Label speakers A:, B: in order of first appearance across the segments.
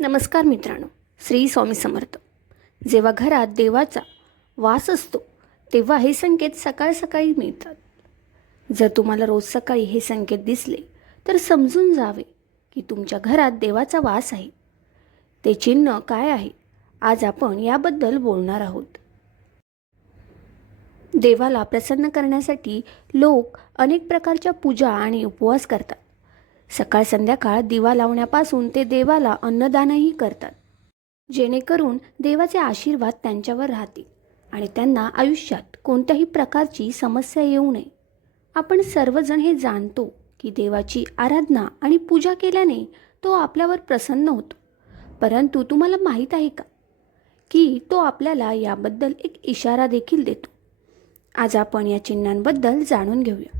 A: नमस्कार मित्रांनो श्री स्वामी समर्थ. जेव्हा घरात देवाचा वास असतो तेव्हा हे संकेत सकाळ सकाळी मिळतात. जर तुम्हाला रोज सकाळी हे संकेत दिसले तर समजून जावे की तुमच्या घरात देवाचा वास आहे. ते चिन्ह काय आहे आज आपण याबद्दल बोलणार आहोत. देवाला प्रसन्न करण्यासाठी लोक अनेक प्रकारच्या पूजा आणि उपवास करतात. सकाळ संध्याकाळ दिवा लावण्यापासून ते देवाला अन्नदानही करतात. जेणेकरून देवाचे आशीर्वाद त्यांच्यावर राहतील आणि त्यांना आयुष्यात कोणत्याही प्रकारची समस्या येऊ नये. आपण सर्वजण हे जाणतो की देवाची आराधना आणि पूजा केल्याने तो आपल्यावर प्रसन्न होतो. परंतु तुम्हाला माहीत आहे का की तो आपल्याला याबद्दल एक इशारा देखील देतो? आज आपण या चिन्हांबद्दल जाणून घेऊया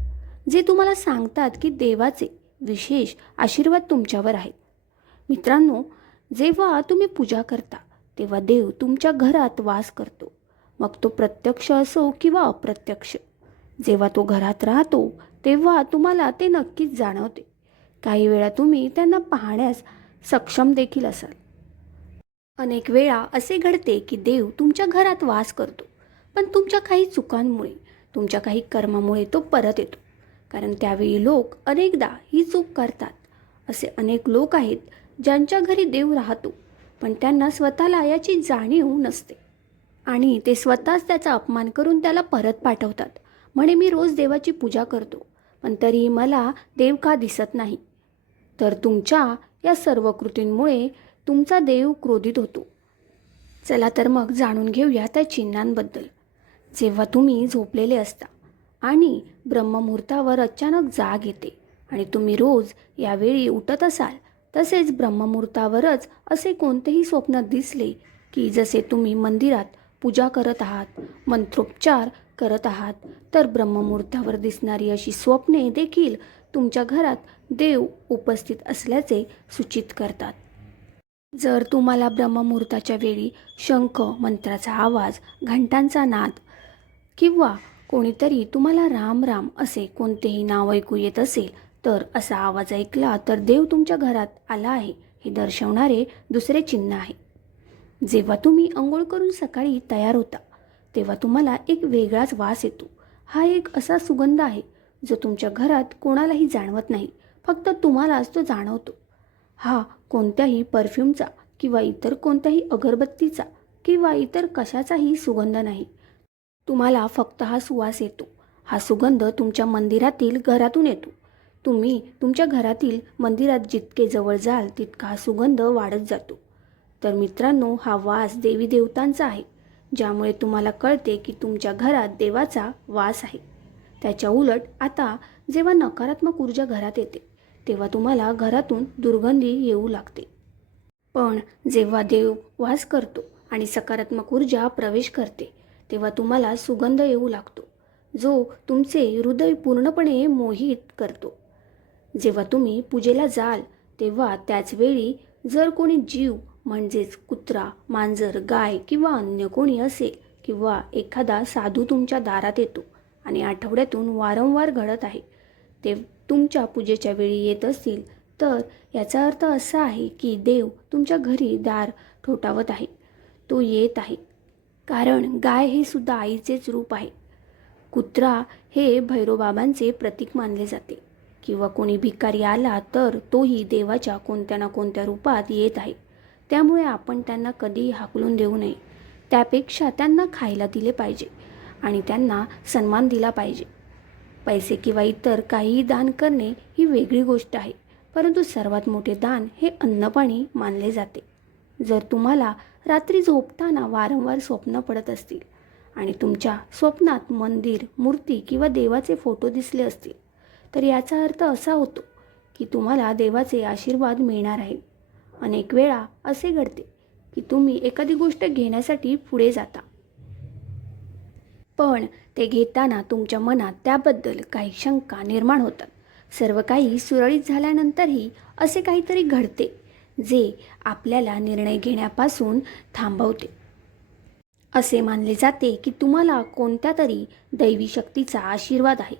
A: जे तुम्हाला सांगतात की देवाचे विशेष आशीर्वाद तुमच्यावर आहेत. मित्रांनो जेव्हा तुम्ही पूजा करता तेव्हा देव तुमच्या घरात वास करतो. मग तो प्रत्यक्ष असो किंवा अप्रत्यक्ष. जेव्हा तो घरात राहतो तेव्हा तुम्हाला ते नक्कीच जाणवते. काही वेळा तुम्ही त्यांना पाहण्यास सक्षम देखील असाल. अनेक वेळा असे घडते की देव तुमच्या घरात वास करतो पण तुमच्या काही चुकांमुळे तुमच्या काही कर्मामुळे तो परत येतो. कारण त्यावेळी लोक अनेकदा ही चूक करतात. असे अनेक लोक आहेत ज्यांच्या घरी देव राहतो पण त्यांना स्वतःला याची जाणीव नसते. आणि ते स्वतःच त्याचा अपमान करून त्याला परत पाठवतात. म्हणे मी रोज देवाची पूजा करतो पण तरीही मला देव का दिसत नाही? तर तुमच्या या सर्व कृतींमुळे तुमचा देव क्रोधित होतो. चला तर मग जाणून घेऊया त्या चिन्हांबद्दल. जेव्हा तुम्ही झोपलेले असता आणि ब्रह्ममुहूर्तावर अचानक जाग येते. आणि तुम्ही रोज यावेळी उठत असाल तसेच ब्रह्ममुहूर्तावरच असे कोणतेही स्वप्न दिसले की जसे तुम्ही मंदिरात पूजा करत आहात मंत्रोपचार करत आहात तर ब्रह्ममुहूर्तावर दिसणारी अशी स्वप्ने देखील तुमच्या घरात देव उपस्थित असल्याचे सूचित करतात. जर तुम्हाला ब्रह्ममुहूर्ताच्या वेळी शंख मंत्राचा आवाज घंटांचा नाद किंवा कोणीतरी तुम्हाला राम राम असे कोणतेही नाव ऐकू येत असेल तर असा आवाज ऐकला तर देव तुमच्या घरात आला आहे हे दर्शवणारे दुसरे चिन्ह आहे. जेव्हा तुम्ही अंघोळ करून सकाळी तयार होता तेव्हा तुम्हाला एक वेगळाच वास येतो. हा एक असा सुगंध आहे जो तुमच्या घरात कोणालाही जाणवत नाही फक्त तुम्हालाच तो जाणवतो. हा कोणत्याही परफ्यूमचा किंवा इतर कोणत्याही अगरबत्तीचा किंवा इतर कशाचाही सुगंध नाही. तुम्हाला फक्त हा सुवास येतो. हा सुगंध तुमच्या मंदिरातील घरातून येतो. तुम्ही तुमच्या घरातील मंदिरात जितके जवळ जाल तितका हा सुगंध वाढत जातो. तर मित्रांनो हा वास देवी देवतांचा आहे ज्यामुळे तुम्हाला कळते की तुमच्या घरात देवाचा वास आहे. त्याच्या उलट आता जेव्हा नकारात्मक ऊर्जा घरात येते तेव्हा तुम्हाला घरातून दुर्गंधी येऊ लागते. पण जेव्हा देव वास करतो आणि सकारात्मक ऊर्जा प्रवेश करते तेव्हा तुम्हाला सुगंध येऊ लागतो जो तुमचे हृदय पूर्णपणे मोहित करतो. जेव्हा तुम्ही पूजेला जाल तेव्हा त्याचवेळी जर कोणी जीव म्हणजेच कुत्रा मांजर गाय किंवा अन्य कोणी असेल किंवा एखादा साधू तुमच्या दारात येतो आणि आठवड्यातून वारंवार घडत आहे ते तुमच्या पूजेच्या वेळी येत असतील तर याचा अर्थ असा आहे की देव तुमच्या घरी दार ठोठावत आहे. तो येत आहे. कारण गाय हे सुद्धा आईचेच रूप आहे. कुत्रा हे भैरोबाबांचे प्रतीक मानले जाते. किंवा कोणी भिकारी आला तर तोही देवाच्या कोणत्या ना कोणत्या रूपात येत आहे. त्यामुळे आपण त्यांना कधीही हाकलून देऊ नये. त्यापेक्षा त्यांना खायला दिले पाहिजे आणि त्यांना सन्मान दिला पाहिजे. पैसे किंवा इतर काहीही दान करणे ही वेगळी गोष्ट आहे. परंतु सर्वात मोठे दान हे अन्नपाणी मानले जाते. जर तुम्हाला रात्री झोपताना वारंवार स्वप्न पडत असतील आणि तुमच्या स्वप्नात मंदिर मूर्ती किंवा देवाचे फोटो दिसले असतील तर याचा अर्थ असा होतो की तुम्हाला देवाचे आशीर्वाद मिळणार आहे अनेक वेळा असे घडते की तुम्ही एखादी गोष्ट घेण्यासाठी पुढे जाता. पण ते घेताना तुमच्या मनात त्याबद्दल काही शंका निर्माण होतात. सर्व काही सुरळीत झाल्यानंतरही असे काहीतरी घडते. जे आपल्याला निर्णय घेण्यापासून थांबवते. असे मानले जाते की तुम्हाला कोणत्या तरी दैवी शक्तीचा आशीर्वाद आहे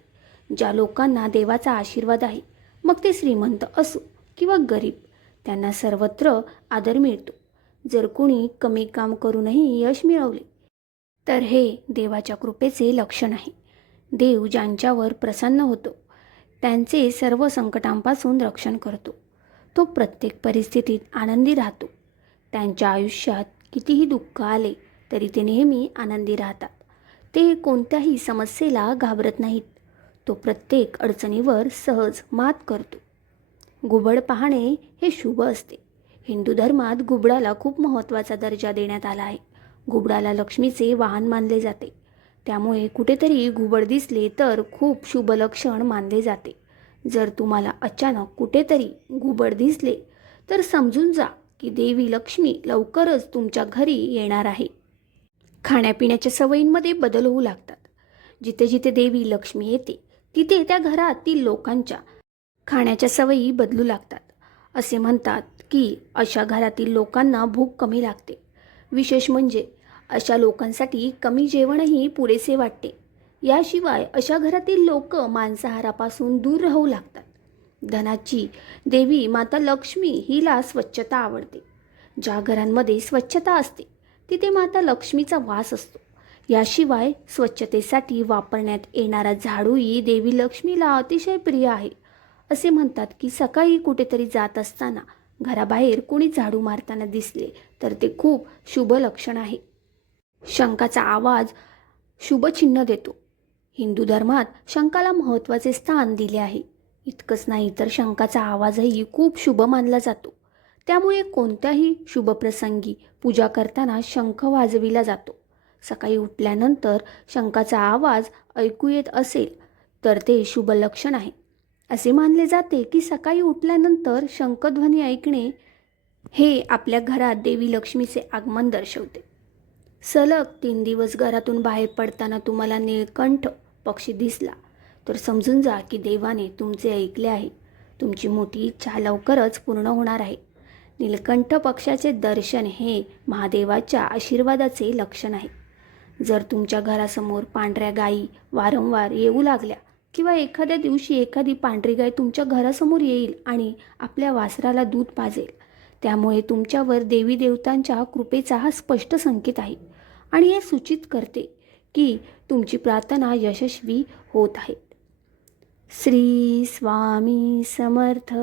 A: ज्या लोकांना देवाचा आशीर्वाद आहे. मग ते श्रीमंत असो किंवा गरीब त्यांना सर्वत्र आदर मिळतो. जर कोणी कमी काम करूनही यश मिळवले तर हे देवाच्या कृपेचे लक्षण आहे. देव ज्यांच्यावर प्रसन्न होतो त्यांचे सर्व संकटांपासून रक्षण करतो. तो प्रत्येक परिस्थितीत आनंदी राहतो. त्यांच्या आयुष्यात कितीही दुःख आले तरी ते नेहमी आनंदी राहतात. ते कोणत्याही समस्येला घाबरत नाहीत. तो प्रत्येक अडचणीवर सहज मात करतो. घुबड पाहणे हे शुभ असते. हिंदू धर्मात घुबडाला खूप महत्त्वाचा दर्जा देण्यात आला आहे. घुबडाला लक्ष्मीचे वाहन मानले जाते. त्यामुळे कुठेतरी घुबड दिसले तर खूप शुभ लक्षण मानले जाते. जर तुम्हाला अचानक कुठेतरी घुबड दिसले तर समजून जा की देवी लक्ष्मी लवकरच तुमच्या घरी येणार आहे. खाण्यापिण्याच्या सवयींमध्ये बदल होऊ लागतात. जिथे जिथे देवी लक्ष्मी येते तिथे त्या घरातील लोकांच्या खाण्याच्या सवयी बदलू लागतात. असे म्हणतात की अशा घरातील लोकांना भूक कमी लागते. विशेष म्हणजे अशा लोकांसाठी कमी जेवणही पुरेसे वाटते. याशिवाय अशा घरातील लोक मांसाहारापासून दूर राहू लागतात. धनाची देवी माता लक्ष्मी हिला स्वच्छता आवडते. ज्या घरांमध्ये स्वच्छता असते तिथे माता लक्ष्मीचा वास असतो. याशिवाय स्वच्छतेसाठी वापरण्यात येणारा झाडूही देवी लक्ष्मीला अतिशय प्रिय आहे. असे म्हणतात की सकाळी कुठेतरी जात असताना घराबाहेर कोणी झाडू मारताना दिसले तर ते खूप शुभ लक्षण आहे. शंकाचा आवाज शुभचिन्ह देतो. हिंदू धर्मात शंकाला महत्त्वाचे स्थान दिले आहे. इतकंच नाही तर शंकाचा आवाजही खूप शुभ मानला जातो. त्यामुळे कोणत्याही शुभप्रसंगी पूजा करताना शंख वाजविला जातो. सकाळी उठल्यानंतर शंखाचा आवाज ऐकू येत असेल तर ते शुभ लक्षण आहे. असे मानले जाते की सकाळी उठल्यानंतर शंखध्वनी ऐकणे हे आपल्या घरात देवी लक्ष्मीचे आगमन दर्शवते. सलग तीन दिवस घरातून बाहेर पडताना तुम्हाला निळकंठ पक्षी दिसला. तर समजून जा की देवाने तुमचे ऐकले आहे. तुमची मोठी इच्छा लवकरच पूर्ण होणार आहे. नीलकंठ पक्षाचे दर्शन हे महादेवाच्या आशीर्वादाचे लक्षण आहे. जर तुमच्या घरासमोर पांढऱ्या गायी वारंवार येऊ लागल्या किंवा एखाद्या दिवशी एखादी पांढरी गाय तुमच्या घरासमोर येईल आणि आपल्या वासराला दूध पाजेल त्यामुळे तुमच्यावर देवी देवतांच्या कृपेचा हा स्पष्ट संकेत आहे आणि हे सूचित करते की तुमची प्रार्थना यशस्वी होत आहे. श्री स्वामी समर्थ.